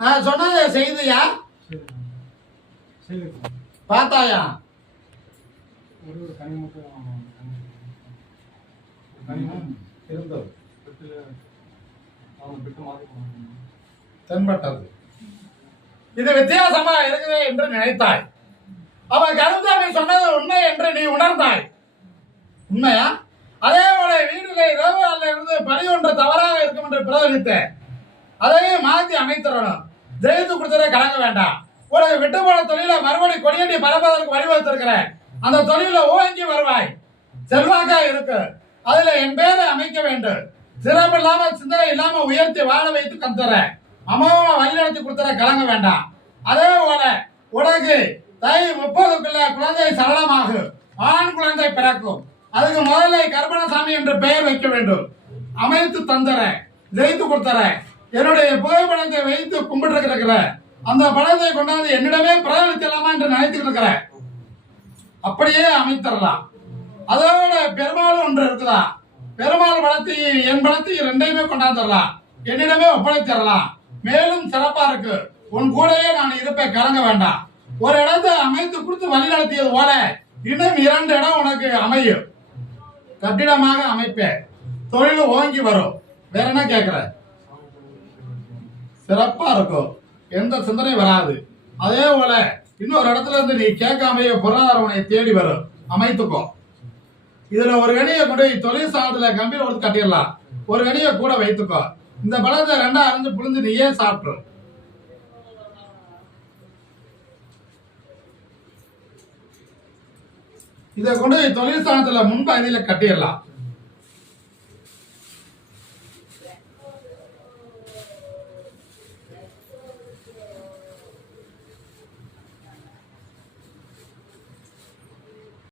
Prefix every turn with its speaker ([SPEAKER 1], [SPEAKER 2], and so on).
[SPEAKER 1] நான் சொன்னதை செய்தியா?
[SPEAKER 2] சரி
[SPEAKER 1] பார்த்தாயா? தென்பட்டது. இது வித்தியாசமா இருக்குது என்று நினைத்தாய். அவன் கருத்தாமி சொன்னது உண்மை என்று நீ உணர்ந்தாய். உண்மையா? அதே போல வீட்டிலே இரவு அல்ல இருந்து பணி ஒன்று தவறாக இருக்கும் என்று பிரதலித்தேன் அதையும் மாற்றி அமைத்திடணும். ஜெயித்து கொடுத்ததே கலங்க வேண்டாம். உனக்கு விட்டு போன தொழில மறுபடி கொடியடி பரப்பதற்கு வழிவகுத்திருக்கிறேன். அந்த தொழில ஓங்கி வருவாய். செல்வாக்கா இருக்கு. அதுல என் பேரை அமைக்க வேண்டும். சிறப்பு இல்லாம சிந்தனை இல்லாம உயர்த்தி வாழ வைத்து கத்துறேன் அம்மாவை வழிநடத்தி கொடுத்துற கலங்க வேண்டாம். அதே போல உனக்கு தை முப்பதுக்குள்ள குழந்தை சரளமாகும் ஆண் குழந்தை பிறக்கும். அதுக்கு முதல்ல கர்பணசாமி என்று பெயர் வைக்க வேண்டும். அமைத்து தந்துறேன். ஜெயித்து கொடுத்துறேன். என்னுடைய புகைப்படத்தை வைத்து கும்பிட்டு இருக்கிற அந்த படத்தை கொண்டாந்து என்னிடமே பிரகலித்தலாமா என்று நினைத்துட்டு இருக்கிறேன். அப்படியே அமைத்தரலாம். அதோட பெருமாள் ஒன்று இருக்குதா பெருமாள் படத்தையும் என் படத்தையும் ரெண்டையுமே கொண்டாந்துடலாம் என்னிடமே ஒப்படைத்திடலாம் மேலும் சிறப்பா இருக்கு. உன் கூடயே நான் இருப்பேன் கலங்க வேண்டாம். ஒரு இடத்தை அமைத்து கொடுத்து வழி நடத்தியது போல இன்னும் இரண்டு இடம் உனக்கு அமையும். கட்டிடமாக அமைப்பேன். தொழில் ஓங்கி வரும். வேற என்ன கேட்கிற? சிறப்பாக இருக்கும். எந்த சிந்தனையும் வராது. அதே போல இன்னொரு இடத்துல இருந்து நீ கேட்காமையே பொருளாதார உனையை தேடி வரும். அமைத்துக்கோ. இதுல ஒரு கனியை கொண்டு போய் தொழில் சாதத்துல கம்பீரம் கொடுத்து கட்டிடலாம். ஒரு கனியை கூட வைத்துக்கோ. இந்த பழத்தை ரெண்டா அரைஞ்சு புழிஞ்சு நீயே சாப்பிட்ரு இதை கொண்டு போய் தொழில் ஸ்தானத்துல முன்பகுதியில கட்டிடலாம்.